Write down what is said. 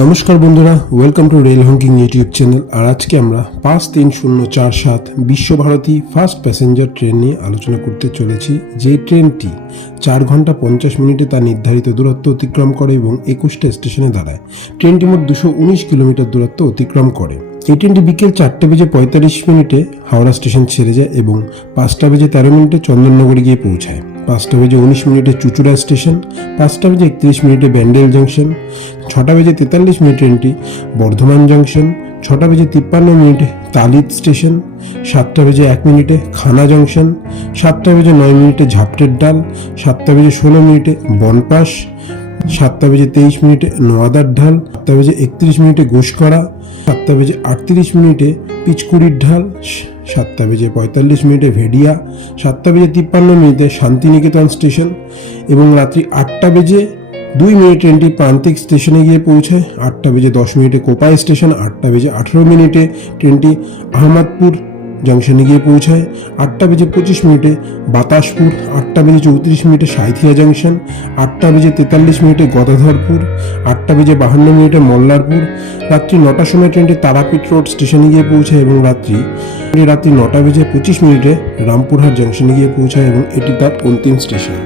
নমস্কার বন্ধুরা welcome to rail honking YouTube channel আর আজকে আমরা পাঁচ তিন শূন্য চার সাত বিশ্বভারতী ফার্স্ট প্যাসেঞ্জার ট্রেন নিয়ে আলোচনা করতে চলেছি। যে ট্রেনটি চার ঘণ্টা পঞ্চাশ মিনিটে তার নির্ধারিত দূরত্ব অতিক্রম করে এবং একুশটা স্টেশনে দাঁড়ায়। ট্রেনটি মোট দুশো উনিশ কিলোমিটার দূরত্ব অতিক্রম করে। এই ট্রেনটি বিকেল চারটে বেজে পঁয়তাল্লিশ মিনিটে হাওড়া স্টেশন ছেড়ে যায় এবং পাঁচটা বেজে তেরো মিনিটে চন্দননগরে গিয়ে পৌঁছায়। পাঁচটা বেজে উনিশ মিনিটে চুচুড়া স্টেশন, পাঁচটা বেজে একত্রিশ মিনিটে ব্যান্ডেল জংশন, ছটা বেজে তেতাল্লিশ মিনিট ট্রেনটি বর্ধমান জংশন, ছটা বেজে তিপ্পান্ন মিনিটে তালিত স্টেশন, সাতটা বেজে এক মিনিটে খানা জংশন, সাতটা বেজে নয় মিনিটে ঝাপটের ডাল, সাতটা বেজে ষোলো মিনিটে বনপাস সাতটা বেজে তেইশ মিনিটে নোয়াদার ঢাল, সাতটা বেজে একত্রিশ মিনিটে ঘোষকরা সাতটা বেজে আটত্রিশ মিনিটে পিচকুড়ির ঢাল সাতটা বেজে পঁয়তাল্লিশ মিনিটে ভেডিয়া, সাতটা বেজে তিপ্পান্ন মিনিটে শান্তিনিকেতন স্টেশন এবং রাত্রি আটটা বেজে দুই মিনিট ট্রেনটি প্রান্তিক স্টেশনে গিয়ে পৌঁছায়, আটটা বেজে দশ মিনিটে কোপাই স্টেশন, আটটা বেজে আঠেরো মিনিটে ট্রেনটি আহমদপুর জংশনে গিয়ে পৌঁছায়। আটটা বেজে পঁচিশ মিনিটে বাতাসপুর, আটটা বেজে চৌত্রিশ মিনিটে সাঁথিয়া জংশন, আটটা বেজে তেতাল্লিশ মিনিটে গদাধরপুর, আটটা বেজে বাহান্ন মিনিটে মল্লারপুর, রাত্রি নটার সময় ট্রেনটি তারাপীঠ রোড স্টেশনে গিয়ে পৌঁছায় এবং রাত্রি রাত্রি নটা বেজে পঁচিশ মিনিটে রামপুরহাট জংশনে গিয়ে পৌঁছায় এবং এটি তার অন্তিম স্টেশন।